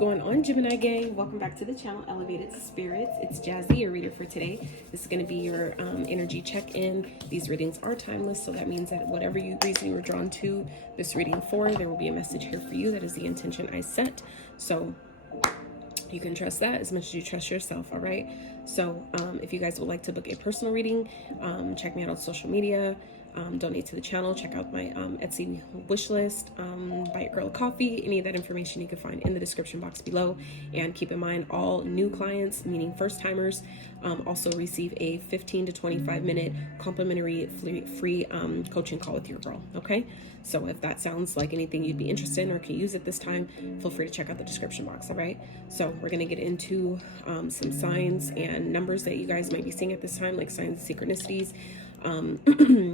going on, Gemini gang? Welcome back to the channel, Elevated Spirits. It's Jazzy, your reader for today. This is going to be your energy check-in. These readings are timeless, so that means that whatever reason you were drawn to this reading for, there will be a message here for you. That is the intention I set. So you can trust that as much as you trust yourself, all right? So if you guys would like to book a personal reading, check me out on social media. Donate to the channel, check out my Etsy wish list, buy your girl a coffee. Any of that information you can find in the description box below. And keep in mind, all new clients, meaning first timers, also receive a 15 to 25 minute complimentary free coaching call with your girl. Okay, so if that sounds like anything you'd be interested in or can use at this time, feel free to check out the description box. All right, so we're gonna get into some signs and numbers that you guys might be seeing at this time, like signs and synchronicities.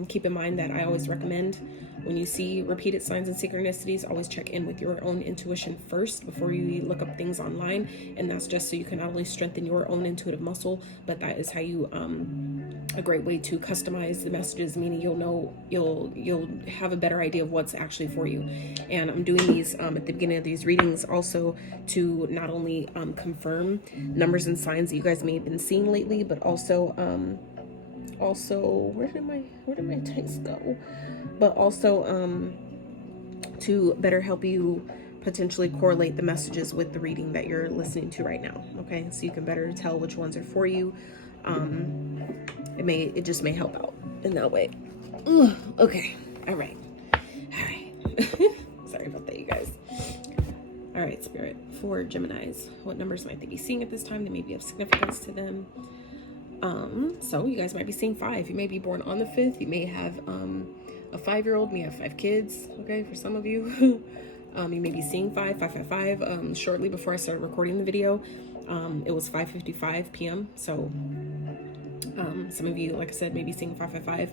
Keep in mind that I always recommend, when you see repeated signs and synchronicities, always check in with your own intuition first before you look up things online. And that's just so you can not only strengthen your own intuitive muscle, but that is how you a great way to customize the messages, meaning you'll have a better idea of what's actually for you. And I'm doing these at the beginning of these readings also to not only confirm numbers and signs that you guys may have been seeing lately, but also where did my text go? But also to better help you potentially correlate the messages with the reading that you're listening to right now. Okay, so you can better tell which ones are for you. It just may help out in that way. Okay, all right. Sorry about that, you guys. All right, Spirit, for Geminis, what numbers might they be seeing at this time that may be of significance to them? So you guys might be seeing 5. You may be born on the 5th. You may have a 5-year-old, may have 5 kids. Okay, for some of you. You may be seeing 555. Shortly before I started recording the video, it was 5:55 p.m. So some of you, like I said, may be seeing 555.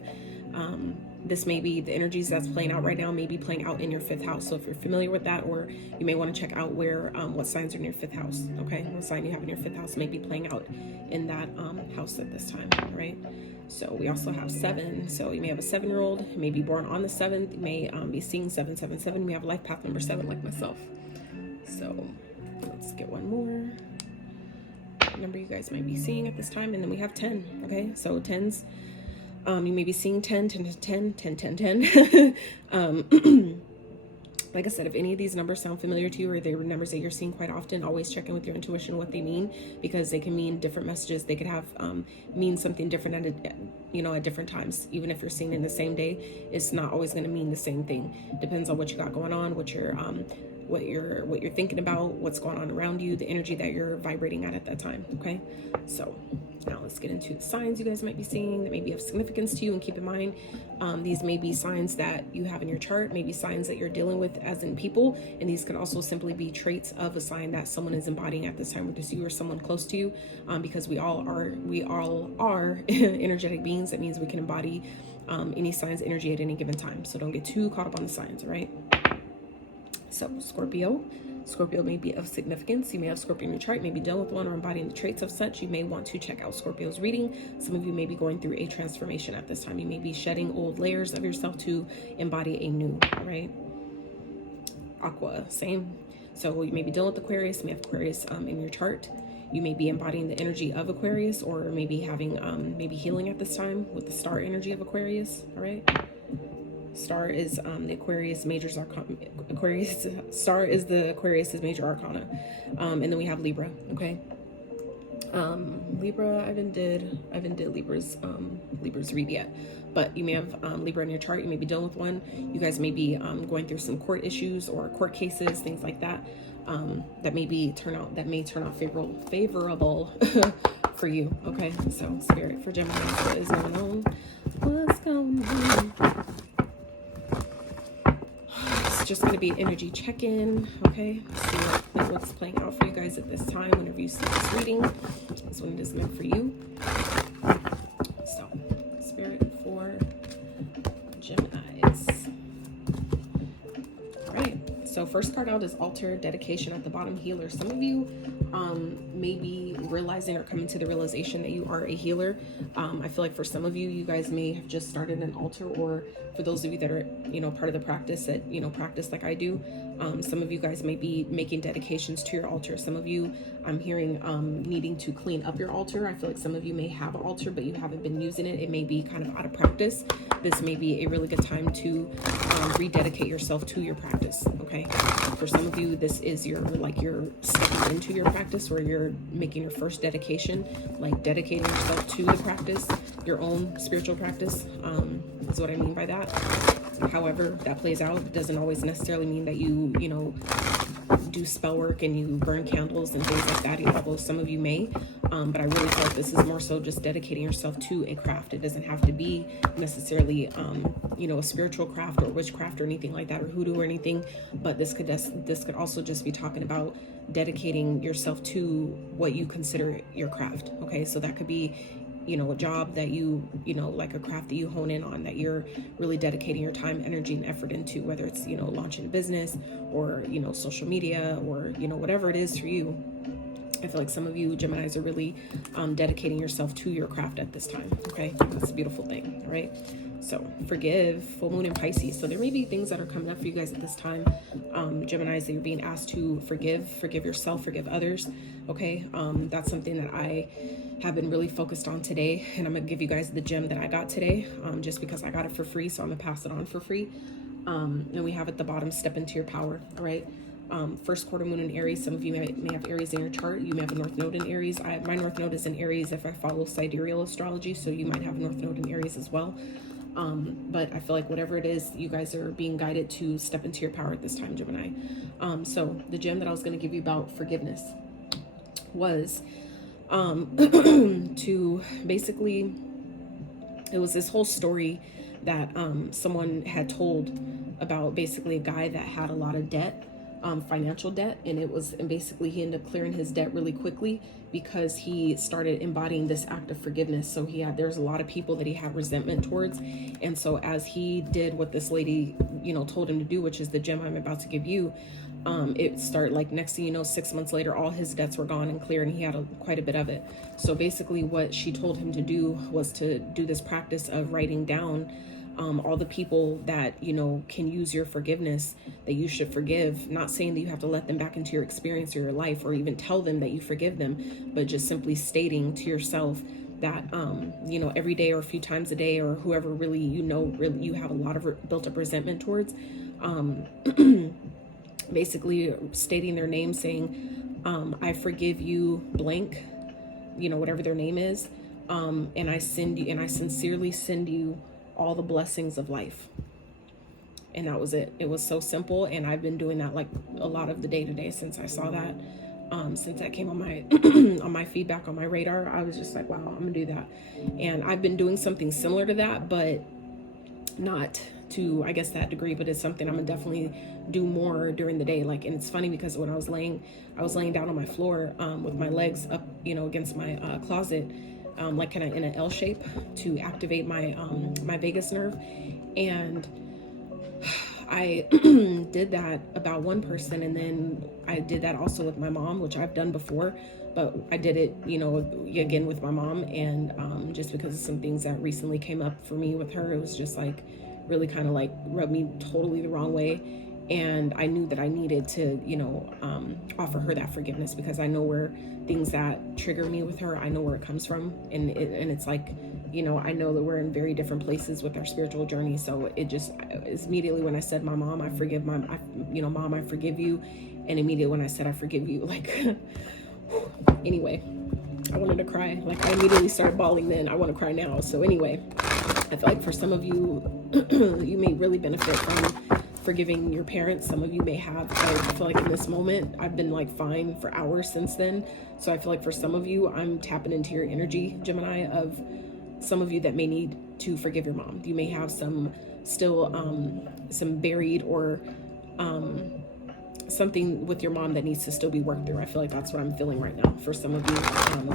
This may be the energies that's playing out right now, may be playing out in your 5th house. So if you're familiar with that, or you may want to check out where what signs are in your 5th house. Okay, what sign you have in your 5th house may be playing out in that house at this time. Right. So we also have 7. So you may have a 7-year-old, may be born on the 7th. You may be seeing 777. We have life path number 7, like myself. So let's get one more number you guys might be seeing at this time, and then we have 10. Okay, so 10s. You may be seeing 10, 10, 10, 10, 10, 10. Like I said, if any of these numbers sound familiar to you, or they were numbers that you're seeing quite often, always check in with your intuition what they mean, because they can mean different messages. They could have mean something different at different times. Even if you're seeing it in the same day, it's not always going to mean the same thing. Depends on what you got going on, what you're thinking about, what's going on around you, the energy that you're vibrating at that time. Okay, so now let's get into the signs you guys might be seeing that may be of significance to you. And keep in mind, these may be signs that you have in your chart, maybe signs that you're dealing with as in people, and these could also simply be traits of a sign that someone is embodying at this time, whether it's you or someone close to you, because we all are energetic beings. That means we can embody any sign's energy at any given time. So don't get too caught up on the signs, all right? So Scorpio may be of significance. You may have Scorpio in your chart, may be dealing with one or embodying the traits of such. You may want to check out Scorpio's reading. Some of you may be going through a transformation at this time. You may be shedding old layers of yourself to embody a new, right? Aqua, same. So you may be dealing with Aquarius. You may have Aquarius in your chart. You may be embodying the energy of Aquarius, or maybe having maybe healing at this time with the star energy of Aquarius, all right? Star is the Aquarius major arcana. Star is the Aquarius's major arcana, and then we have Libra. Okay, Libra. I haven't did Libra's read yet, but you may have Libra in your chart. You may be dealing with one. You guys may be going through some court issues or court cases, things like that. That may turn out favorable for you. Okay, so Spirit for Gemini, what is going on? What's going on? Just going to be energy check-in. Okay, see what's playing out for you guys at this time. Whenever you see this reading, this one is meant for you. So Spirit for Geminis. All right, so first card out is altar, dedication. At the bottom, healer. Some of you may be realizing or coming to the realization that you are a healer. I feel like for some of you, you guys may have just started an altar, or for those of you that are, you know, part of the practice that, you know, practice like I do, some of you guys may be making dedications to your altar. Some of you, I'm hearing needing to clean up your altar. I feel like some of you may have an altar, but you haven't been using it. It may be kind of out of practice. This may be a really good time to rededicate yourself to your practice. Okay, for some of you, this is your, like, you're stepping into your practice, or you're making your first dedication, like dedicating yourself to the practice, your own spiritual practice, is what I mean by that. However that plays out, it doesn't always necessarily mean that you know, do spell work and you burn candles and things like that, although some of you may, but I really feel like this is more so just dedicating yourself to a craft. It doesn't have to be necessarily you know, a spiritual craft or witchcraft or anything like that, or hoodoo or anything, but this could also just be talking about dedicating yourself to what you consider your craft. Okay, so that could be, you know, a job that you know, like a craft that you hone in on, that you're really dedicating your time, energy, and effort into, whether it's, you know, launching a business, or, you know, social media, or, you know, whatever it is for you. I feel like some of you Geminis are really dedicating yourself to your craft at this time. Okay, that's a beautiful thing. All right, so forgive, full moon in Pisces. So there may be things that are coming up for you guys at this time, Geminis, that you're being asked to forgive yourself, forgive others. Okay, that's something that I have been really focused on today, and I'm gonna give you guys the gem that I got today, just because I got it for free, so I'm gonna pass it on for free. And we have at the bottom, step into your power. All right, first quarter moon in Aries. Some of you may have Aries in your chart. You may have a north node in Aries. My north node is in Aries if I follow sidereal astrology, so you might have a north node in Aries as well. But I feel like whatever it is, you guys are being guided to step into your power at this time, Gemini. So the gem that I was going to give you about forgiveness was to basically, it was this whole story that someone had told about basically a guy that had a lot of debt, financial debt, and basically he ended up clearing his debt really quickly because he started embodying this act of forgiveness. So there's a lot of people that he had resentment towards, and so as he did what this lady, you know, told him to do, which is the gem I'm about to give you, it started, like, next thing you know, 6 months later, all his debts were gone and clear, and he had quite a bit of it. So basically what she told him to do was to do this practice of writing down all the people that, you know, can use your forgiveness, that you should forgive. Not saying that you have to let them back into your experience or your life, or even tell them that you forgive them, but just simply stating to yourself that, you know, every day or a few times a day, or whoever really, you know, really you have a lot of built up resentment towards, basically stating their name, saying, I forgive you blank, you know, whatever their name is, and I sincerely send you all the blessings of life. And that was it. It was so simple, and I've been doing that like a lot of the day-to-day since I saw that, since that came on my on my feedback, on my radar. I was just like, wow, I'm gonna do that. And I've been doing something similar to that, but not to, I guess, that degree, but it's something I'm gonna definitely do more during the day. Like, and it's funny because when I was laying down on my floor, with my legs up, you know, against my closet, like kind of in an L shape, to activate my my vagus nerve. And I did that about one person, and then I did that also with my mom, which I've done before, but I did it, you know, again with my mom. And just because of some things that recently came up for me with her, it was just like really kind of like rubbed me totally the wrong way. And I knew that I needed to, you know, offer her that forgiveness, because I know where things that trigger me with her, I know where it comes from. And it's like, you know, I know that we're in very different places with our spiritual journey. So it's immediately when I said, my mom, I forgive Mom, I forgive you. And immediately when I said, I forgive you, like, anyway, I wanted to cry. Like, I immediately started bawling then. I want to cry now. So anyway, I feel like for some of you, you may really benefit from forgiving your parents. Some of you may have. I feel like in this moment, I've been like fine for hours since then. So I feel like for some of you, I'm tapping into your energy, Gemini, of some of you that may need to forgive your mom. You may have some buried or something with your mom that needs to still be worked through. I feel like that's what I'm feeling right now for some of you.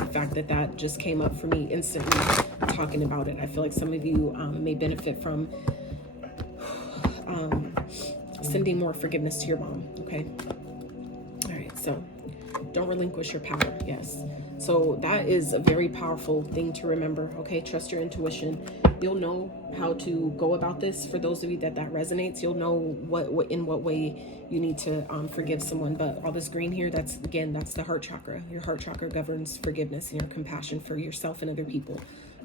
The fact that just came up for me instantly talking about it. I feel like some of you may benefit from sending more forgiveness to your mom, okay? All right, so don't relinquish your power. Yes. So that is a very powerful thing to remember. Okay. Trust your intuition. You'll know how to go about this. For those of you that resonates, you'll know what in what way you need to forgive someone. But all this green here, that's the heart chakra. Your heart chakra governs forgiveness and your compassion for yourself and other people.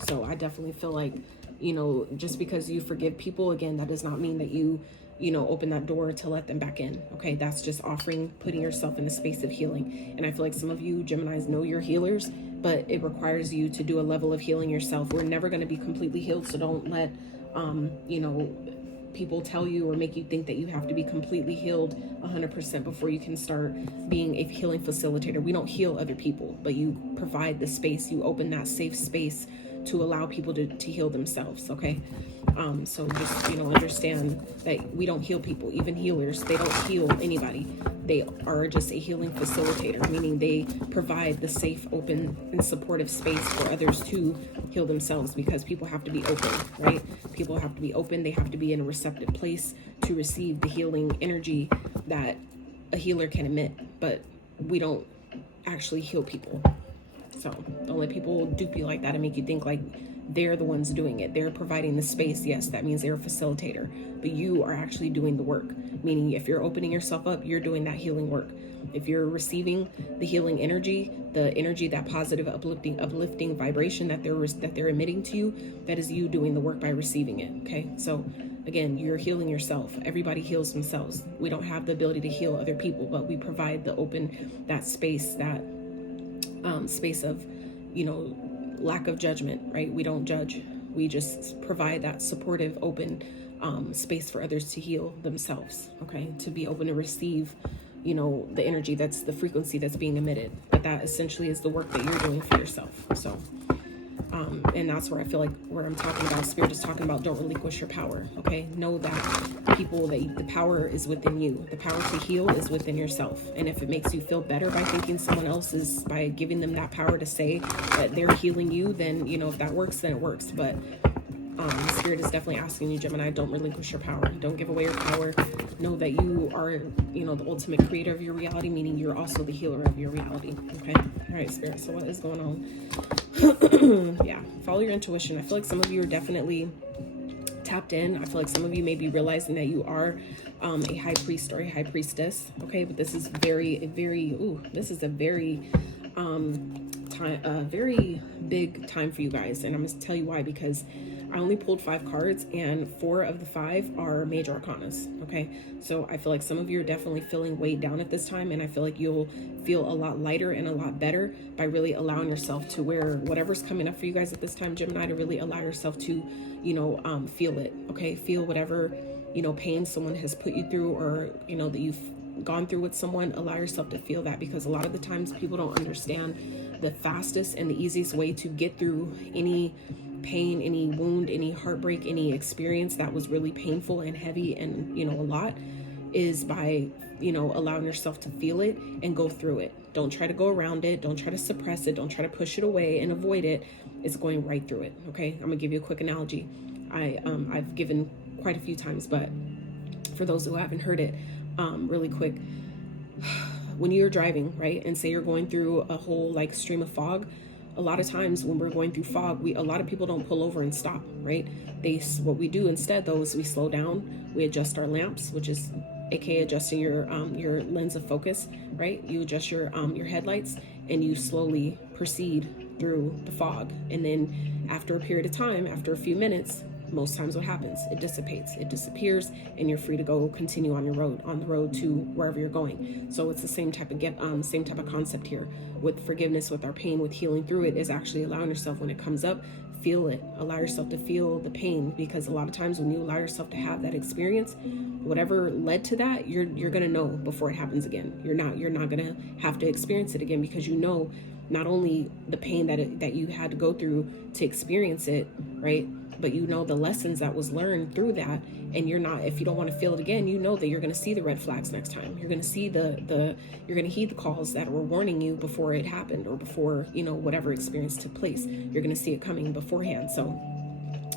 So I definitely feel like, just because you forgive people, again, that does not mean that you open that door to let them back in. Okay. That's just putting yourself in a space of healing. And I feel like some of you Geminis know you're healers, but it requires you to do a level of healing yourself. We're never going to be completely healed. So don't let, people tell you or make you think that you have to be completely healed 100% before you can start being a healing facilitator. We don't heal other people, but you provide the space. You open that safe space to allow people to heal themselves. Okay. So just, understand that we don't heal people. Even healers, they don't heal anybody. They are just a healing facilitator, meaning they provide the safe, open, and supportive space for others to heal themselves, because people have to be open, right? People have to be open. They have to be in a receptive place to receive the healing energy that a healer can emit, but we don't actually heal people. So don't let people dupe you like that and make you think like they're the ones doing it. They're providing the space. Yes, that means they're a facilitator, but you are actually doing the work. Meaning if you're opening yourself up, you're doing that healing work. If you're receiving the healing energy, that positive, uplifting vibration that they're emitting to you, that is you doing the work by receiving it. Okay. So again, you're healing yourself. Everybody heals themselves. We don't have the ability to heal other people, but we provide that space, space of, lack of judgment, right? We don't judge. We just provide that supportive, open space for others to heal themselves, okay? To be open to receive, the energy, that's the frequency that's being emitted. But that essentially is the work that you're doing for yourself. So, and that's where I feel like where I'm talking about, Spirit is talking about don't relinquish your power, okay? Know that the power is within you. The power to heal is within yourself. And if it makes you feel better by thinking someone else is, by giving them that power to say that they're healing you, then, if that works, then it works. But Spirit is definitely asking you, Gemini, don't relinquish your power. Don't give away your power. Know that you are, the ultimate creator of your reality, meaning you're also the healer of your reality, okay? All right, Spirit, so what is going on? Yeah, follow your intuition. I feel like some of you are definitely tapped in. I feel like some of you may be realizing that you are a high priest or a high priestess, okay? But this is this is a very very big time for you guys, and I'm going to tell you why, because I only pulled 5 cards and 4 of the 5 are major arcanas, okay? So I feel like some of you are definitely feeling weighed down at this time, and I feel like you'll feel a lot lighter and a lot better by really allowing yourself to, where whatever's coming up for you guys at this time, Gemini, to really allow yourself to, feel it, okay? Feel whatever, pain someone has put you through, or, that you've gone through with someone. Allow yourself to feel that, because a lot of the times people don't understand the fastest and the easiest way to get through any pain, any wound, any heartbreak, any experience that was really painful and heavy and, a lot, is by, allowing yourself to feel it and go through it. Don't try to go around it. Don't try to suppress it. Don't try to push it away and avoid it. It's going right through it. Okay. I'm gonna give you a quick analogy. I've given quite a few times, but for those who haven't heard it, really quick, when you're driving, right, and say you're going through a whole stream of fog, a lot of times when we're going through fog, a lot of people don't pull over and stop, right? What we do instead, though, is we slow down, we adjust our lamps, which is aka adjusting your lens of focus, right? You adjust your headlights, and you slowly proceed through the fog. And then after a period of time, after a few minutes, most times what happens, it dissipates, it disappears, and you're free to continue on the road to wherever you're going. So it's the same type of concept here with forgiveness, with our pain, with healing through it, is actually allowing yourself, when it comes up, feel it, allow yourself to feel the pain, because a lot of times when you allow yourself to have that experience, whatever led to that, you're gonna know before it happens again. You're not gonna have to experience it again, because not only the pain that you had to go through to experience it, right? But the lessons that was learned through that, and if you don't want to feel it again, that you're going to see the red flags next time. You're going to see you're going to heed the calls that were warning you before it happened, or before, whatever experience took place. You're going to see it coming beforehand. So,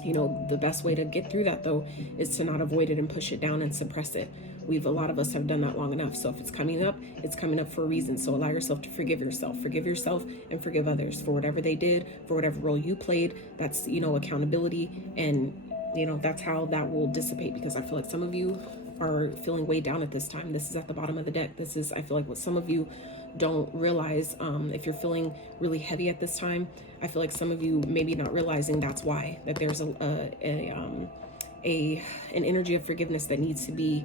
the best way to get through that, though, is to not avoid it and push it down and suppress it, A lot of us have done that long enough. So if it's coming up, it's coming up for a reason. So allow yourself to forgive yourself and forgive others for whatever they did, for whatever role you played. That's, accountability. And, that's how that will dissipate, because I feel like some of you are feeling way down at this time. This is at the bottom of the deck. This is, I feel like, what some of you don't realize. If you're feeling really heavy at this time, I feel like some of you maybe not realizing that's why, that there's an energy of forgiveness that needs to be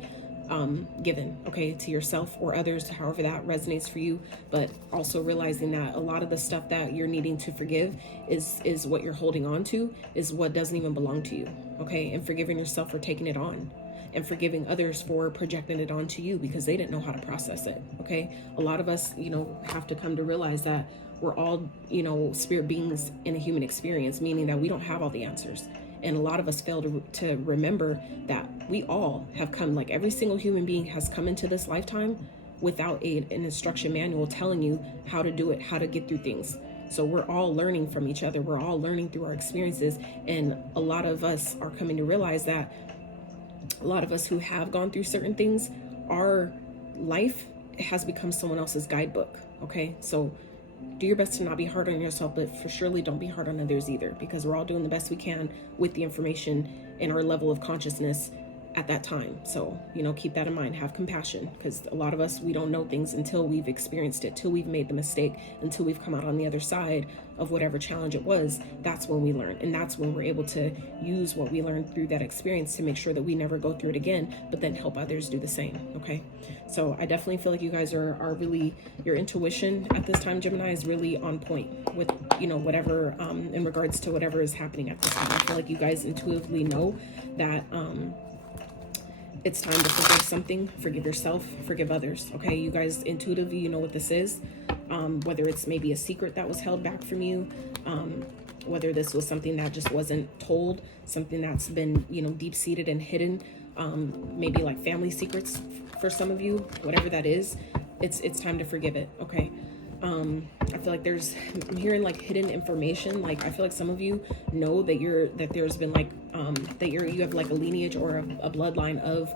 given, okay, to yourself or others, however that resonates for you. But also realizing that a lot of the stuff that you're needing to forgive is what you're holding on to, is what doesn't even belong to you, okay? And forgiving yourself for taking it on, and forgiving others for projecting it onto you because they didn't know how to process it, okay? A lot of us, have to come to realize that we're all, spirit beings in a human experience, meaning that we don't have all the answers. And a lot of us fail to remember that we all have come, like every single human being has come into this lifetime without an instruction manual telling you how to do it, how to get through things. So we're all learning from each other. We're all learning through our experiences. And a lot of us are coming to realize that a lot of us who have gone through certain things, our life has become someone else's guidebook, okay? So do your best to not be hard on yourself, but for surely don't be hard on others either, because we're all doing the best we can with the information and our level of consciousness at that time. So, keep that in mind. Have compassion, because a lot of us, we don't know things until we've experienced it, till we've made the mistake, until we've come out on the other side of whatever challenge it was. That's when we learn. And that's when we're able to use what we learned through that experience to make sure that we never go through it again, but then help others do the same. Okay. So I definitely feel like you guys are really, your intuition at this time, Gemini, is really on point with, whatever, in regards to whatever is happening at this time. I feel like you guys intuitively know that, it's time to forgive something, forgive yourself, forgive others, okay? You guys intuitively, you know what this is, whether it's maybe a secret that was held back from you, whether this was something that just wasn't told, something that's been, deep-seated and hidden, maybe like family secrets for some of you, whatever that is, it's time to forgive it, okay? I feel like I'm hearing like hidden information. Like I feel like some of you know that there's been like, that you have like a lineage or a bloodline of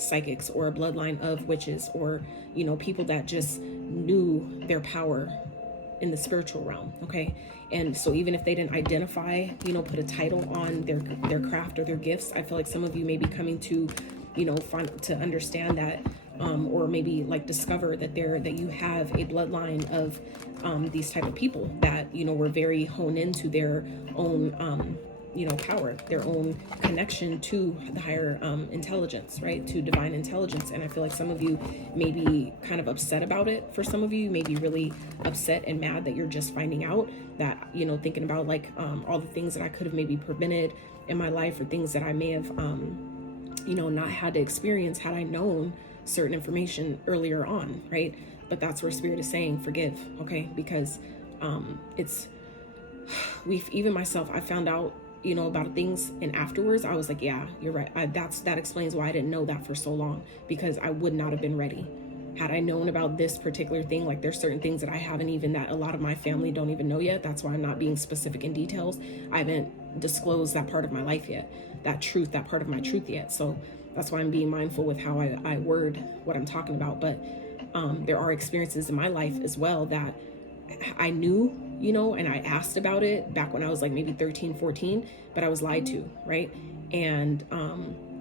psychics, or a bloodline of witches, or, people that just knew their power in the spiritual realm. Okay. And so even if they didn't identify, put a title on their craft or their gifts, I feel like some of you may be coming to, find to understand that, or maybe like discover that you have a bloodline of these type of people that, were very honed into their own, power, their own connection to the higher intelligence, right? To divine intelligence. And I feel like some of you may be kind of upset about it. For some of you, may be really upset and mad that you're just finding out that, thinking about like all the things that I could have maybe prevented in my life, or things that I may have, not had to experience had I known certain information earlier on, right? But that's where Spirit is saying forgive, okay? Because even myself, I found out, about things, and afterwards I was like, yeah, you're right. That explains why I didn't know that for so long, because I would not have been ready. Had I known about this particular thing, like there's certain things that I haven't even, that a lot of my family don't even know yet. That's why I'm not being specific in details. I haven't disclosed that part of my life yet, that part of my truth yet. So that's why I'm being mindful with how I word what I'm talking about. But there are experiences in my life as well that I knew, and I asked about it back when I was like maybe 13, 14, but I was lied to, right? And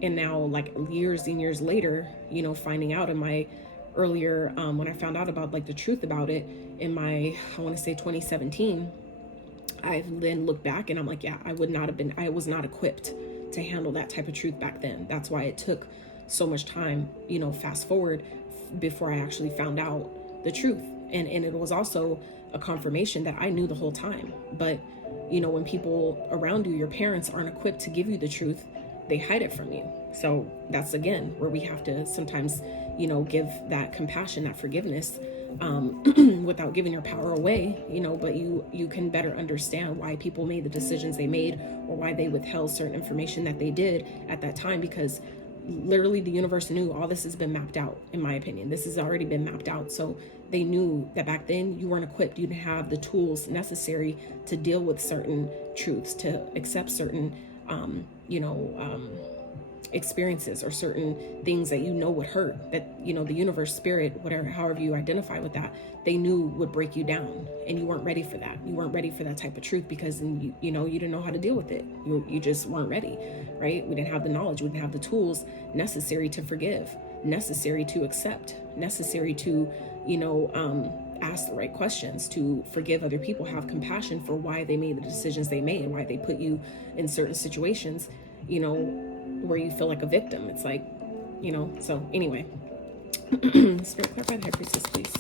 now like years and years later, finding out in my earlier, when I found out about like the truth about it in my, I want to say 2017, I then look back and I'm like, yeah, I was not equipped to handle that type of truth back then. That's why it took so much time, fast forward, before I actually found out the truth. And it was also a confirmation that I knew the whole time. But, when people around you, your parents, aren't equipped to give you the truth, they hide it from you. So that's, again, where we have to sometimes, give that compassion, that forgiveness, without giving your power away, but you can better understand why people made the decisions they made, or why they withheld certain information that they did at that time, because literally the universe knew all this has been mapped out. In my opinion, this has already been mapped out. So they knew that back then you weren't equipped. You didn't have the tools necessary to deal with certain truths, to accept certain, experiences or certain things that you know would hurt, that, you know, the universe, spirit, whatever, however you identify with that, they knew would break you down, and you weren't ready for that. You weren't ready for that type of truth because you know, you didn't know how to deal with it. You just weren't ready, right? We didn't have the knowledge, we didn't have the tools necessary to forgive, necessary to accept, necessary to, you know, ask the right questions, to forgive other people, have compassion for why they made the decisions they made, and why they put you in certain situations, you know, where you feel like a victim. It's like, you know, so anyway, Spirit, clarify the High Priestess, please.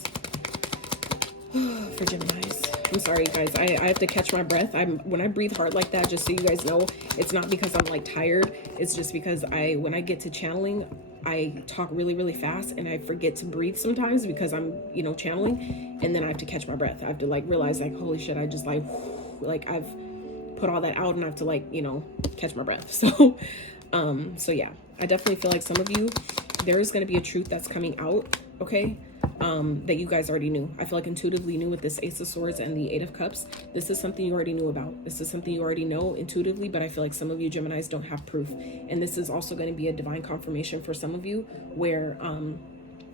For Geminis. I'm sorry, guys. I have to catch my breath. When I breathe hard like that, just so you guys know, it's not because I'm like tired. It's just because when I get to channeling, I talk really, really fast, and I forget to breathe sometimes because I'm, you know, channeling, and then I have to catch my breath. I have to like realize like, holy shit, I just like I've put all that out, and I have to like, you know, catch my breath. So, so yeah, I definitely feel like some of you, there is going to be a truth that's coming out, okay, that you guys already knew. I feel like intuitively knew with this Ace of Swords and the Eight of Cups. This is something you already knew about. This is something you already know intuitively, but I feel like some of you Geminis don't have proof. And this is also going to be a divine confirmation for some of you, where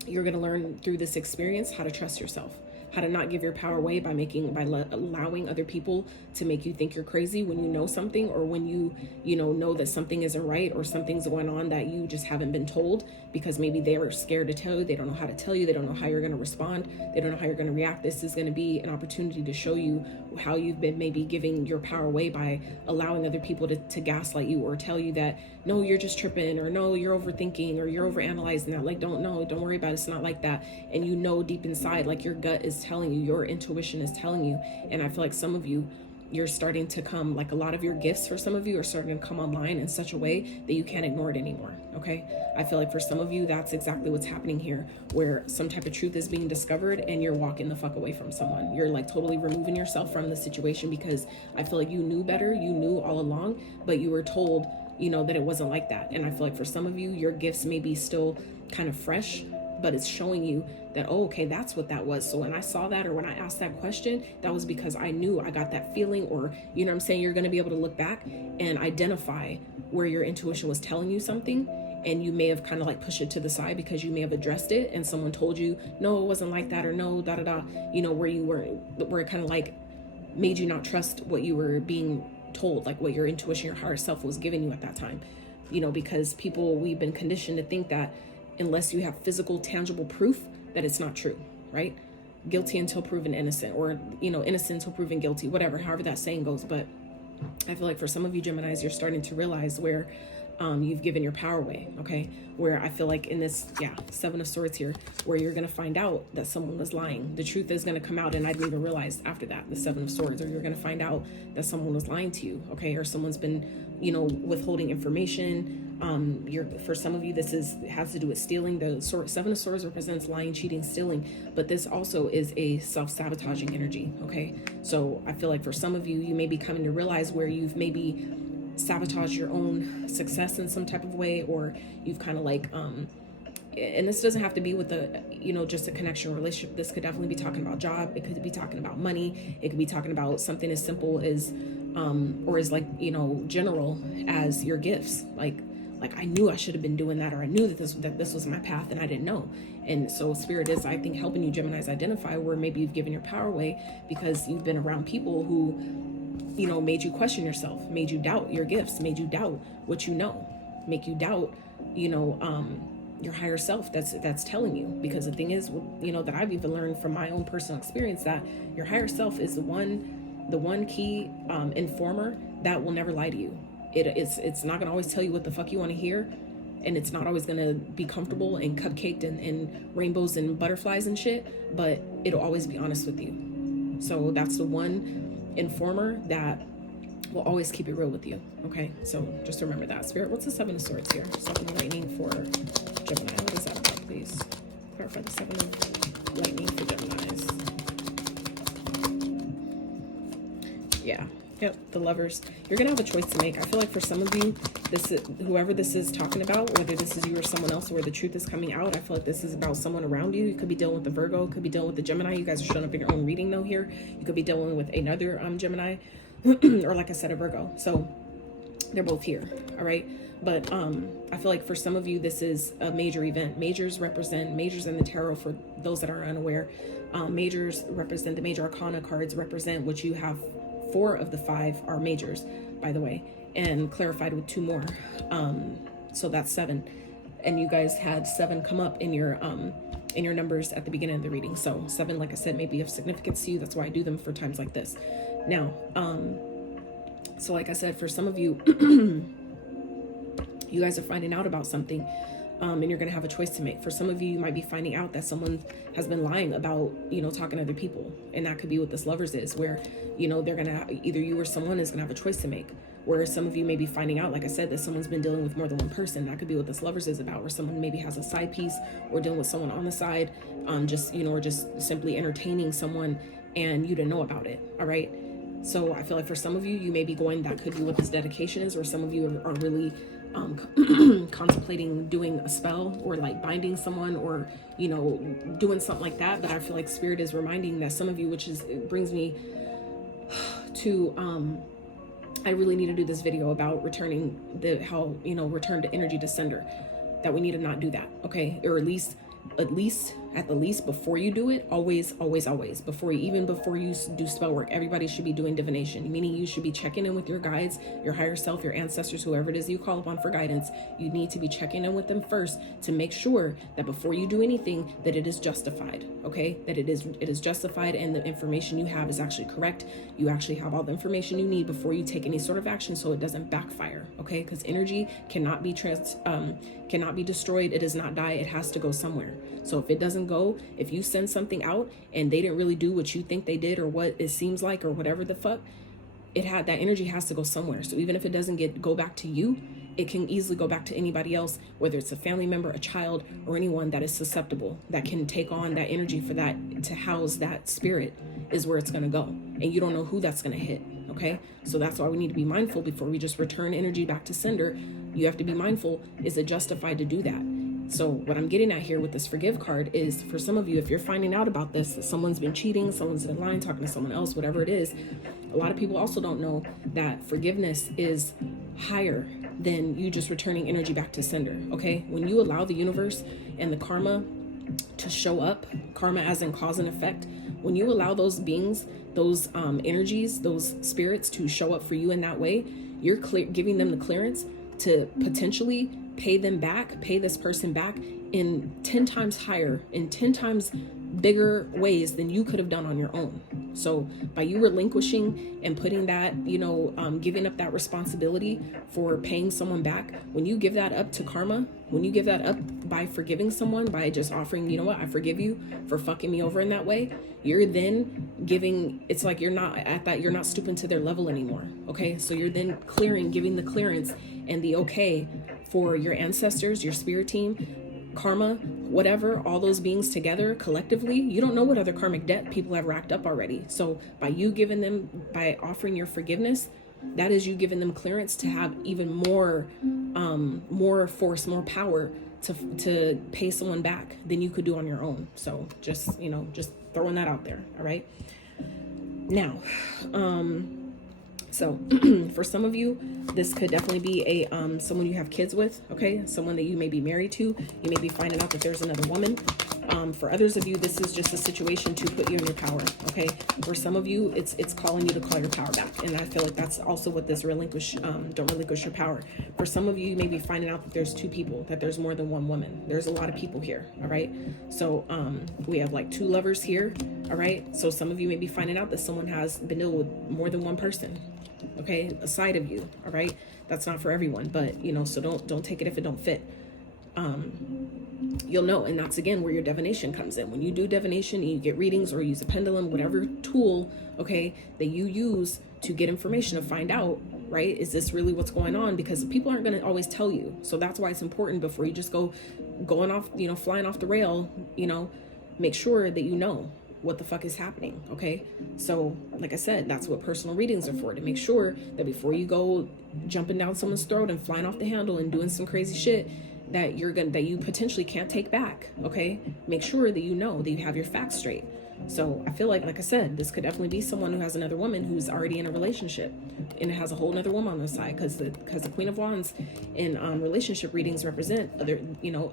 you're going to learn through this experience how to trust yourself, how to not give your power away by allowing other people to make you think you're crazy when you know something, or when you know that something isn't right, or something's going on that you just haven't been told, because maybe they were scared to tell you, they don't know how to tell you, they don't know how you're going to respond, they don't know how you're going to react. This is going to be an opportunity to show you how you've been maybe giving your power away by allowing other people to gaslight you, or tell you that, no, you're just tripping, or no, you're overthinking, or you're overanalyzing that. Like, don't worry about it. It's not like that. And you know, deep inside, like your gut is telling you, your intuition is telling you. And I feel like some of you, you're starting to come, like a lot of your gifts for some of you are starting to come online in such a way that you can't ignore it anymore. Okay. I feel like for some of you, that's exactly what's happening here, where some type of truth is being discovered and you're walking the fuck away from someone. You're like totally removing yourself from the situation, because I feel like you knew better. You knew all along, but you were told, you know, that it wasn't like that. And I feel like for some of you, your gifts may be still kind of fresh, but it's showing you that, oh, okay, that's what that was. So when I saw that, or when I asked that question, that was because I knew, I got that feeling, or, you know what I'm saying? You're going to be able to look back and identify where your intuition was telling you something. And you may have kind of like pushed it to the side because you may have addressed it and someone told you, no, it wasn't like that, or no, you know, where it kind of like made you not trust what you were being told, like what your intuition, your higher self was giving you at that time. You know, because we've been conditioned to think that unless you have physical, tangible proof, that it's not true, right? Guilty until proven innocent, or, you know, innocent until proven guilty, whatever, however that saying goes. But I feel like for some of you Geminis, you're starting to realize where you've given your power away, okay? Where I feel like in this, Seven of Swords here, where you're going to find out that someone was lying. The truth is going to come out, and I didn't even realize after that, the Seven of Swords, or you're going to find out that someone was lying to you, okay? Or someone's been, you know, withholding information. For some of you, this has to do with stealing. The Seven of Swords represents lying, cheating, stealing, but this also is a self-sabotaging energy, okay? So I feel like for some of you, you may be coming to realize where you've maybe sabotage your own success in some type of way, or you've kind of like and this doesn't have to be with a, you know, just a connection or relationship. This could definitely be talking about job. It could be talking about money. It could be talking about something as simple as or as like, you know, general as your gifts. Like I knew I should have been doing that, or I knew that this was my path and I didn't know. And so Spirit is, I think, helping you Geminis identify where maybe you've given your power away because you've been around people who, you know, made you question yourself, made you doubt your gifts, made you doubt what you know, make you doubt, you know, your higher self that's telling you. Because the thing is, you know, that I've even learned from my own personal experience, that your higher self is the one key informer that will never lie to you. It's not gonna always tell you what the fuck you want to hear, and it's not always gonna be comfortable and cupcaked and rainbows and butterflies and shit, but it'll always be honest with you. So that's the one informer that will always keep it real with you. Okay, so just remember that. Spirit, what's the Seven of Swords here? Seven of Lightning for Gemini. What is that about, please? Clarify the Seven of Lightning for Geminis. Yeah. Yep, the Lovers. You're gonna have a choice to make. I feel like for some of you, whoever this is talking about, whether this is you or someone else, where the truth is coming out, I feel like this is about someone around you. You could be dealing with the Virgo, could be dealing with the Gemini. You guys are showing up in your own reading though here. You could be dealing with another Gemini, or like I said, a Virgo. So they're both here, all right? But I feel like for some of you, this is a major event. Majors in the tarot, for those that are unaware. Majors represent, the major arcana cards represent what you have. 4 of the 5 are majors, by the way, and clarified with 2 more. So that's 7. And you guys had 7 come up in your numbers at the beginning of the reading. So 7, like I said, may be of significance to you. That's why I do them for times like this. Now, so like I said, for some of you, you guys are finding out about something, and you're going to have a choice to make. For some of you, you might be finding out that someone has been lying about, talking to other people. And that could be what this Lovers is, where, they're going to, either you or someone is going to have a choice to make. Where some of you may be finding out, like I said, that someone's been dealing with more than one person. That could be what this Lovers is about, where someone maybe has a side piece, or dealing with someone on the side, or just simply entertaining someone, and you didn't know about it. All right. So I feel like for some of you, you may be going, that could be what this dedication is, or some of you are really contemplating doing a spell, or like binding someone, or doing something like that. But I feel like Spirit is reminding that some of you, it brings me to I really need to do this video about returning return to energy to sender, that we need to not do that. Okay. Or at least at the least before you do it, always before you do spell work, everybody should be doing divination, meaning you should be checking in with your guides, your higher self, your ancestors, whoever it is you call upon for guidance. You need to be checking in with them first to make sure that before you do anything, that it is justified. Okay, that it is justified, and the information you have is actually correct. You actually have all the information you need before you take any sort of action, so it doesn't backfire. Okay, because energy cannot be destroyed. It does not die. It has to go somewhere. So if it doesn't go, if you send something out and they didn't really do what you think they did, or what it seems like, or whatever the fuck, that energy has to go somewhere. So even if it doesn't go back to you, it can easily go back to anybody else, whether it's a family member, a child, or anyone that is susceptible, that can take on that energy for that, to house that spirit, is where it's going to go. And you don't know who that's going to hit. Okay. So that's why we need to be mindful before we just return energy back to sender. You have to be mindful. Is it justified to do that? So what I'm getting at here with this forgive card is, for some of you, if you're finding out about this, that someone's been cheating, someone's been lying, talking to someone else, whatever it is, a lot of people also don't know that forgiveness is higher than you just returning energy back to sender. Okay. When you allow the universe and the karma to show up, karma as in cause and effect, when you allow those beings, those energies, those spirits to show up for you in that way, you're giving them the clearance to potentially pay this person back in 10 times higher, in 10 times bigger ways than you could have done on your own. So by you relinquishing and putting that, giving up that responsibility for paying someone back, when you give that up to karma, when you give that up by forgiving someone, by just offering, I forgive you for fucking me over in that way, you're then giving, it's like you're not stooping to their level anymore. Okay. So you're then giving the clearance and the okay for your ancestors, your spirit team, karma, whatever, all those beings together collectively. You don't know what other karmic debt people have racked up already. So by offering your forgiveness, that is you giving them clearance to have even more force, more power to pay someone back than you could do on your own. So just throwing that out there. All right. Now, so for some of you, this could definitely be someone you have kids with. Okay. Someone that you may be married to. You may be finding out that there's another woman. For others of you, this is just a situation to put you in your power. Okay. For some of you, it's calling you to call your power back. And I feel like that's also what this don't relinquish your power. For some of you, you may be finding out that there's 2 people, that there's more than one woman. There's a lot of people here. All right. So, we have like 2 lovers here. All right. So some of you may be finding out that someone has been dealing with more than one person. Okay. A side of you. All right. That's not for everyone, but so don't take it if it don't fit. You'll know. And that's again where your divination comes in. When you do divination and you get readings or use a pendulum, whatever tool, okay, that you use to get information to find out, right? Is this really what's going on? Because people aren't going to always tell you. So that's why it's important before you just going off, flying off the rail, make sure that you know what the fuck is happening. Okay. So like I said, that's what personal readings are for, to make sure that before you go jumping down someone's throat and flying off the handle and doing some crazy shit that you potentially can't take back. Okay. Make sure that that you have your facts straight. So I feel like I said, this could definitely be someone who has another woman who's already in a relationship, and it has a whole nother woman on the side, because the Queen of Wands in relationship readings represent other,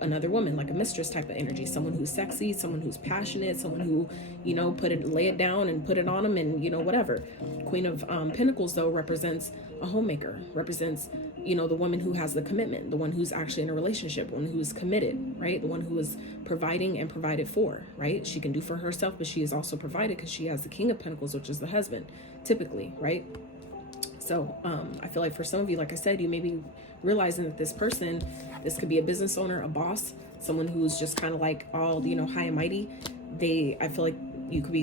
another woman, like a mistress type of energy, someone who's sexy, someone who's passionate, someone who, lay it down and put it on them, and whatever. Queen of Pentacles though represents a homemaker, represents the woman who has the commitment, the one who's actually in a relationship, one who's committed, right? The one who is providing and provided for, right? She can do for herself, but she is also provided because she has the King of Pentacles, which is the husband, typically, right? So I feel like for some of you, like I said, you may be realizing that this person, this could be a business owner, a boss, someone who's just kind of like all, high and mighty. I feel like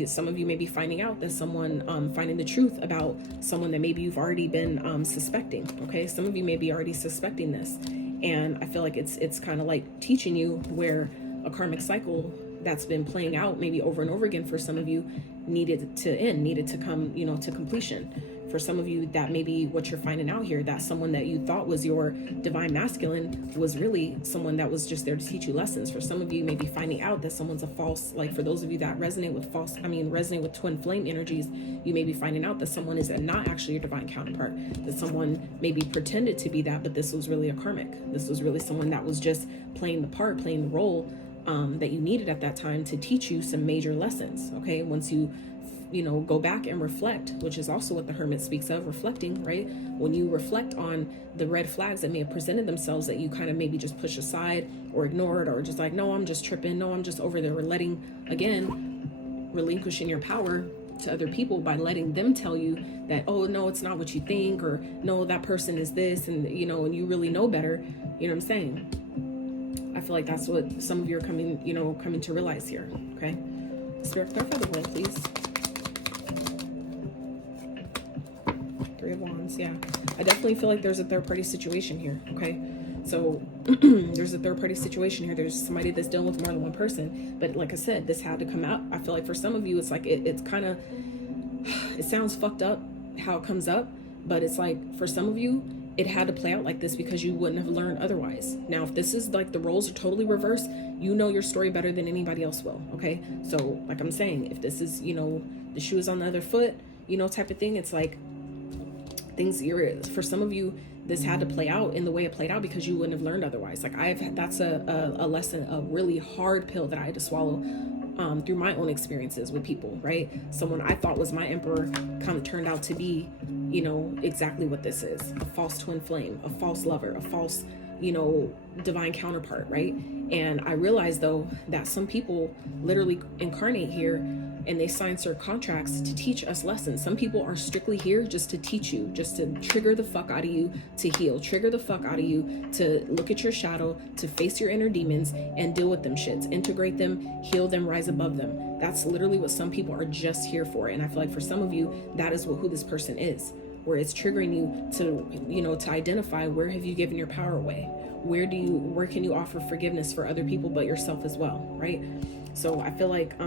some of you may be finding out that someone, finding the truth about someone that maybe you've already been suspecting, okay? Some of you may be already suspecting this. And I feel like it's kind of like teaching you where a karmic cycle that's been playing out maybe over and over again for some of you needed to end, needed to come, to completion. For some of you, that may be what you're finding out here, that someone that you thought was your divine masculine was really someone that was just there to teach you lessons. For some of you, you may be finding out that someone's a false, like for those of you that resonate with twin flame energies, you may be finding out that someone is not actually your divine counterpart, that someone maybe pretended to be that, but this was really a karmic. This was really someone that was just playing the part, playing the role that you needed at that time to teach you some major lessons, okay? Once you go back and reflect, which is also what the Hermit speaks of, reflecting, right? When you reflect on the red flags that may have presented themselves that you kind of maybe just push aside or ignored, or just like, no, I'm just tripping, no, I'm just over there, or relinquishing your power to other people by letting them tell you that, oh, no, it's not what you think, or no, that person is this, and, and you really know better, you know what I'm saying? I feel like that's what some of you are coming to realize here, okay? Spirit, clarify the will, please. Three of Wands, yeah. I definitely feel like there's a third-party situation here, okay? So there's a third-party situation here. There's somebody that's dealing with more than one person. But like I said, this had to come out. I feel like for some of you, it's like it's kind of, it sounds fucked up how it comes up, but it's like for some of you, it had to play out like this because you wouldn't have learned otherwise. Now, if this is like the roles are totally reversed, you know your story better than anybody else will, okay? So like I'm saying, if this is, the shoe is on the other foot, type of thing, it's like, for some of you, this had to play out in the way it played out because you wouldn't have learned otherwise. Like that's a lesson, a really hard pill that I had to swallow through my own experiences with people, right? Someone I thought was my emperor kind of turned out to be, exactly what this is, a false twin flame, a false lover, a false, divine counterpart, right? And I realized though that some people literally incarnate here and they sign certain contracts to teach us lessons. Some people are strictly here just to teach you, just to trigger the fuck out of you, to heal, trigger the fuck out of you, to look at your shadow, to face your inner demons and deal with them shits, integrate them, heal them, rise above them. That's literally what some people are just here for. And I feel like for some of you, that is who this person is, where it's triggering you to, to identify where have you given your power away? Where can you offer forgiveness for other people but yourself as well, right? So I feel like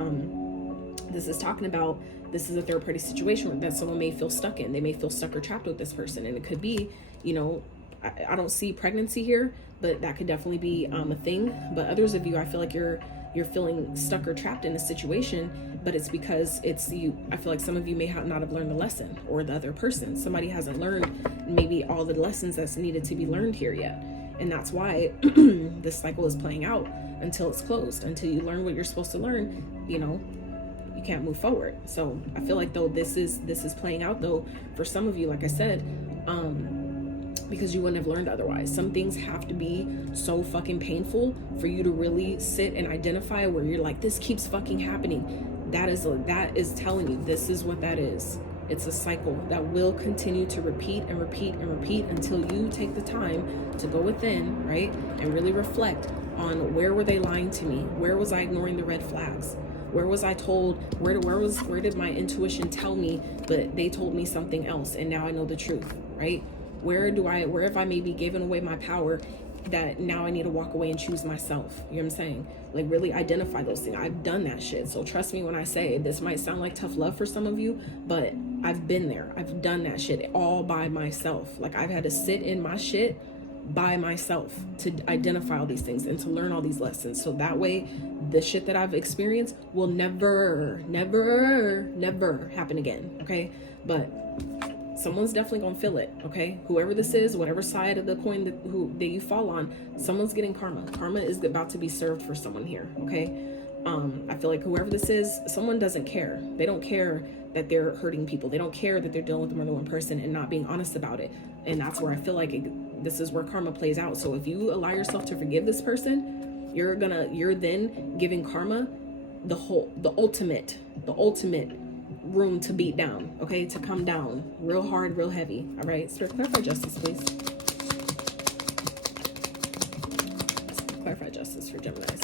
this is talking about, this is a third party situation that someone may feel stuck in. They may feel stuck or trapped with this person. And it could be, I don't see pregnancy here, but that could definitely be a thing. But others of you, I feel like you're feeling stuck or trapped in a situation, but it's because it's you. I feel like some of you may not have learned the lesson, or the other person. Somebody hasn't learned maybe all the lessons that's needed to be learned here yet. And that's why this cycle is playing out until it's closed, until you learn what you're supposed to learn, you can't move forward. So I feel like though this is playing out though for some of you, like I said, because you wouldn't have learned otherwise. Some things have to be so fucking painful for you to really sit and identify where you're like, this keeps fucking happening. That is telling you this is what that is. It's a cycle that will continue to repeat and repeat and repeat until you take the time to go within, right? And really reflect on where were they lying to me? Where was I ignoring the red flags? Where was I told, where did my intuition tell me, but they told me something else and now I know the truth, right? Where have I maybe given away my power that now I need to walk away and choose myself? You know what I'm saying? Like really identify those things. I've done that shit. So trust me when I say this might sound like tough love for some of you, but I've been there. I've done that shit all by myself. Like I've had to sit in my shit by myself to identify all these things and to learn all these lessons. So that way, the shit that I've experienced will never happen again. Okay. But someone's definitely gonna feel it. Okay. Whoever this is, whatever side of the coin that you fall on, someone's getting karma. Karma is about to be served for someone here. Okay. I feel like whoever this is, someone doesn't care. They don't care that they're hurting people. They don't care that they're dealing with more than one person and not being honest about it. And that's where I feel like this is where karma plays out. So if you allow yourself to forgive this person, you're then giving karma the ultimate room to beat down, okay, to come down real hard, real heavy. All right, Spirit, clarify justice, please. Clarify justice for Geminis.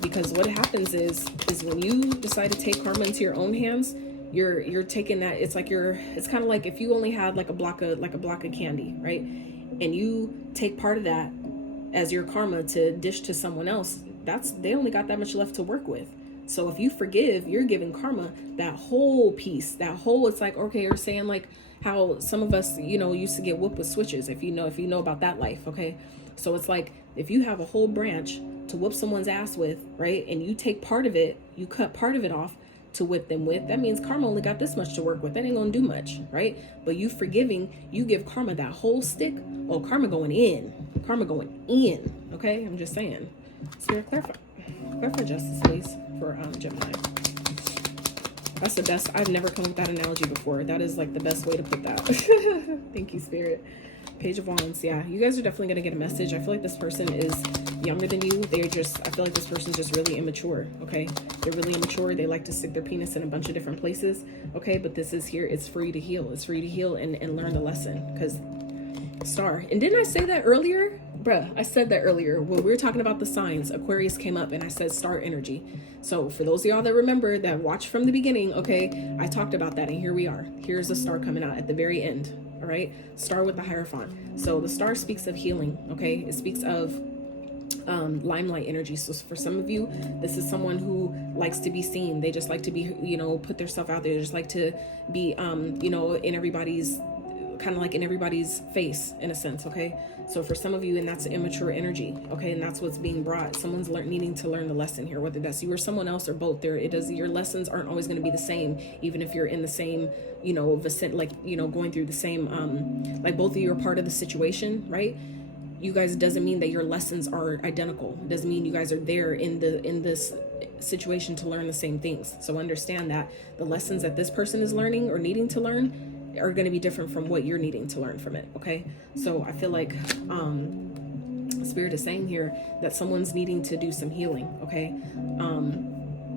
Because what happens is when you decide to take karma into your own hands, you're taking that. It's like it's kind of like if you only had like a block of candy, right? And you take part of that as your karma to dish to someone else. They only got that much left to work with. So if you forgive, you're giving karma that whole piece, it's like, okay, you're saying like how some of us, used to get whooped with switches, if you know about that life. Okay. So it's like, if you have a whole branch to whoop someone's ass with, right? And you take part of it, you cut part of it off to whip them with, that means karma only got this much to work with. That ain't gonna do much, right? But you forgiving, you give karma that whole stick. Oh, karma going in, okay? I'm just saying. Spirit, clarify justice, please, for Gemini. That's the best. I've never come up with that analogy before. That is like the best way to put that. Thank you, Spirit. Page of Wands. Yeah, you guys are definitely going to get a message. I feel like this person is younger than you. I feel like this person's just really immature. Okay. They're really immature. They like to stick their penis in a bunch of different places. Okay. But this is here. It's for you to heal. It's for you to heal and learn the lesson. Because star. And didn't I say that earlier? Bruh, I said that earlier when we were talking about the signs. Aquarius came up and I said star energy. So for those of y'all that remember, that watched from the beginning, okay, I talked about that and here we are. Here's the star coming out at the very end. All right, star with the Hierophant. So the star speaks of healing. Okay, it speaks of limelight energy. So for some of you, this is someone who likes to be seen. They just like to be, put themselves out there. They just like to be, in everybody's kind of like in everybody's face in a sense. Okay, so for some of you, and that's immature energy. Okay, and that's what's being brought. Someone's needing to learn the lesson here, whether that's you or someone else or both. Your lessons aren't always going to be the same, even if you're in the same going through the same like both of you are part of the situation, right? You guys, doesn't mean that your lessons are identical. It doesn't mean you guys are there in this situation to learn the same things. So understand that the lessons that this person is learning or needing to learn are going to be different from what you're needing to learn from it. Okay, so I feel like Spirit is saying here that someone's needing to do some healing. Okay,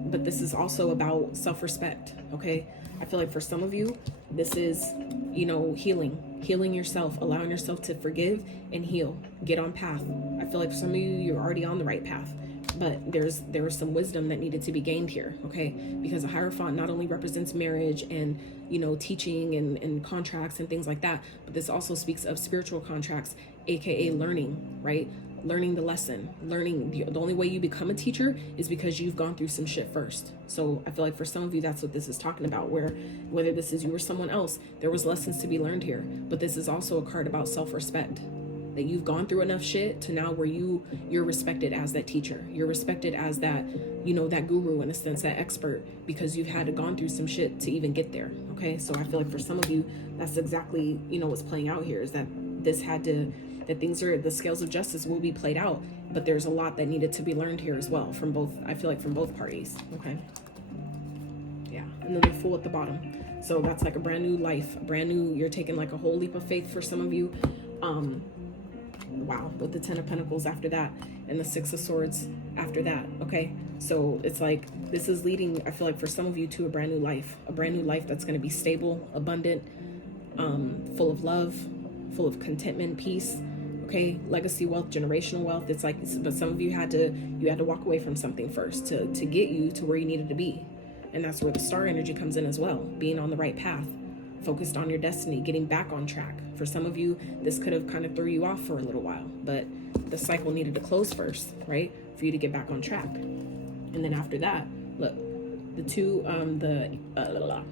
but this is also about self-respect. Okay, I feel like for some of you, this is healing yourself, allowing yourself to forgive and heal, get on path. I feel like for some of you, you're already on the right path, but there was some wisdom that needed to be gained here. Okay, because a Hierophant not only represents marriage and teaching and contracts and things like that, but this also speaks of spiritual contracts, aka learning, right? Learning the lesson, the only way you become a teacher is because you've gone through some shit first. So I feel like for some of you, that's what this is talking about, where whether this is you or someone else, there was lessons to be learned here. But this is also a card about self-respect, that you've gone through enough shit to now where you're respected as that teacher. You're respected as that, that guru in a sense, that expert, because you've had to gone through some shit to even get there. Okay, so I feel like for some of you, that's exactly what's playing out here, is that the scales of justice will be played out, but there's a lot that needed to be learned here as well from both, I feel like from both parties. Okay, yeah, and then the Fool at the bottom. So that's like a brand new life, you're taking like a whole leap of faith for some of you. Wow, with the Ten of Pentacles after that and the Six of Swords after that. Okay, so it's like this is leading, I feel like for some of you, to a brand new life that's going to be stable, abundant, full of love, full of contentment, peace. Okay, legacy wealth, generational wealth. It's like, but some of you had to walk away from something first to get you to where you needed to be. And that's where the star energy comes in as well, being on the right path, focused on your destiny, getting back on track. For some of you, this could have kind of threw you off for a little while, but the cycle needed to close first, right? For you to get back on track. And then after that, look, the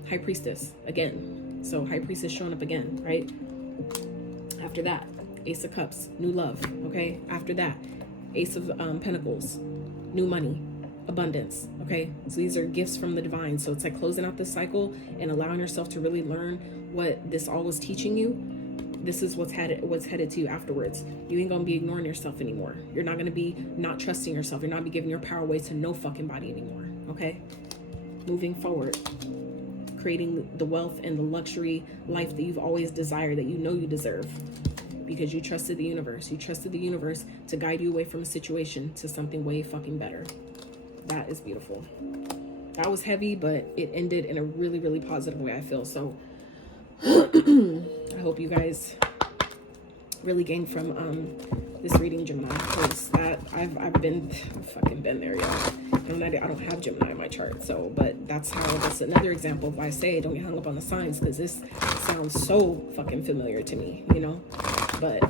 High Priestess, again, So High Priestess showing up again, right? After that, Ace of Cups, new love, okay? After that, Ace of Pentacles, new money, abundance, okay? So these are gifts from the divine. So it's like closing out this cycle and allowing yourself to really learn what this all was teaching you. This is what's headed to you afterwards. You ain't gonna be ignoring yourself anymore. You're not gonna be not trusting yourself. You're not gonna be giving your power away to no fucking body anymore, okay? Moving forward, creating the wealth and the luxury life that you've always desired, that you know you deserve, because you trusted the universe. You trusted the universe to guide you away from a situation to something way fucking better. That is beautiful. That was heavy, but it ended in a really, really positive way, I feel. So I hope you guys really gain from this reading, Gemini, because I've fucking been there, y'all. I don't have Gemini in my chart, so, but that's another example of why I say don't get hung up on the signs, because this sounds so fucking familiar to me, you know. But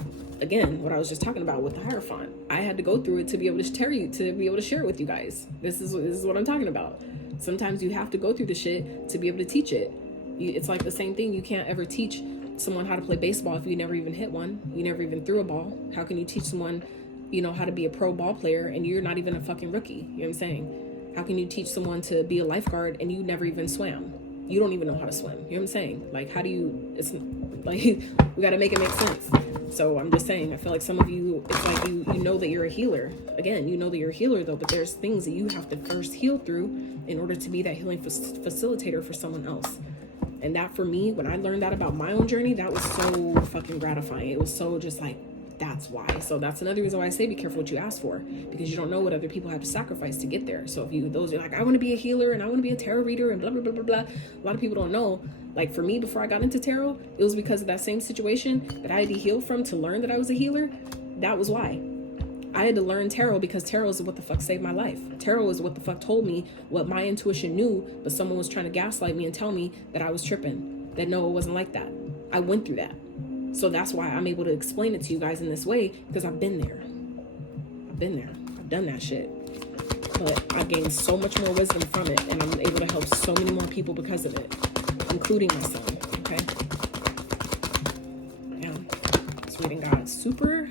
again, what I was just talking about with the Hierophant, I had to go through it to be able to share it with you guys. This is what I'm talking about. Sometimes you have to go through the shit to be able to teach it. It's like the same thing. You can't ever teach someone how to play baseball if you never even hit one. You never even threw a ball. How can you teach someone, you know, how to be a pro ball player and you're not even a fucking rookie? You know what I'm saying? How can you teach someone to be a lifeguard and you never even swam? You don't even know how to swim. You know what I'm saying? Like, how do you, it's like, we got to make it make sense. So I'm just saying, I feel like some of you, it's like you know that you're a healer. Again, you know that you're a healer though, but there's things that you have to first heal through in order to be that healing facilitator for someone else. And that for me, when I learned that about my own journey, that was so fucking gratifying. It was so just like, that's why. So that's another reason why I say be careful what you ask for, because you don't know what other people have to sacrifice to get there. So if those are like, I want to be a healer and I want to be a tarot reader and blah, blah, blah, blah, blah. A lot of people don't know. Like for me, before I got into tarot, it was because of that same situation that I had to heal from to learn that I was a healer. That was why. I had to learn tarot, because tarot is what the fuck saved my life. Tarot is what the fuck told me what my intuition knew, but someone was trying to gaslight me and tell me that I was tripping, that no, it wasn't like that. I went through that. So that's why I'm able to explain it to you guys in this way, because I've been there. I've done that shit. But I gained so much more wisdom from it, and I'm able to help so many more people because of it, including my son, okay? Reading God, super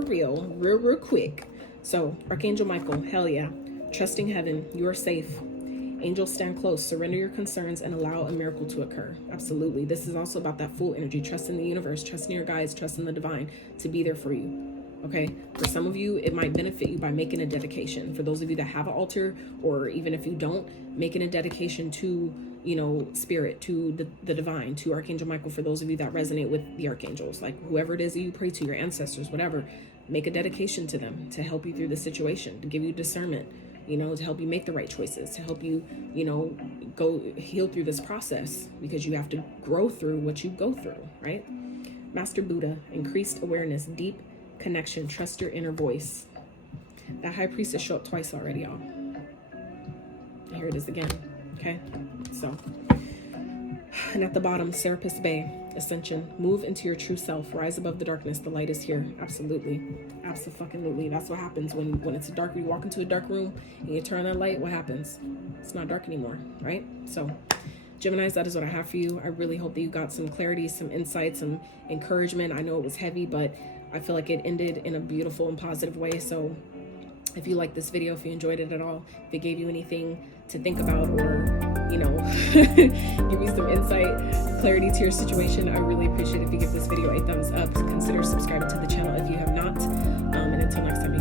real quick. So Archangel Michael, hell yeah. Trusting heaven, you are safe. Angels stand close, surrender your concerns and allow a miracle to occur. Absolutely. This is also about that full energy, trust in the universe, trust in your guides, trust in the divine to be there for you. Okay, for some of you, it might benefit you by making a dedication. For those of you that have an altar, or even if you don't, making a dedication to, you know, spirit, to the divine, to Archangel Michael. For those of you that resonate with the archangels, like whoever it is that you pray to, your ancestors, whatever, make a dedication to them to help you through the situation, to give you discernment, you know, to help you make the right choices, to help you, you know, go heal through this process, because you have to grow through what you go through, right? Master Buddha, increased awareness, deep connection, trust your inner voice. That High Priestess showed up twice already, y'all. Here it is again. Okay, so, and at the bottom, Serapis Bay, Ascension, move into your true self, rise above the darkness, the light is here. Absolutely, absolutely. That's what happens when it's dark. You walk into a dark room and you turn on that light, what happens? It's not dark anymore, right? So Geminis, that is what I have for you. I really hope that you got some clarity, some insight, some encouragement. I know it was heavy, but I feel like it ended in a beautiful and positive way. So if you liked this video, if you enjoyed it at all, if it gave you anything to think about, or, you know, give you some insight, clarity to your situation, I really appreciate it if you give this video a thumbs up. Consider subscribing to the channel if you have not. And until next time, you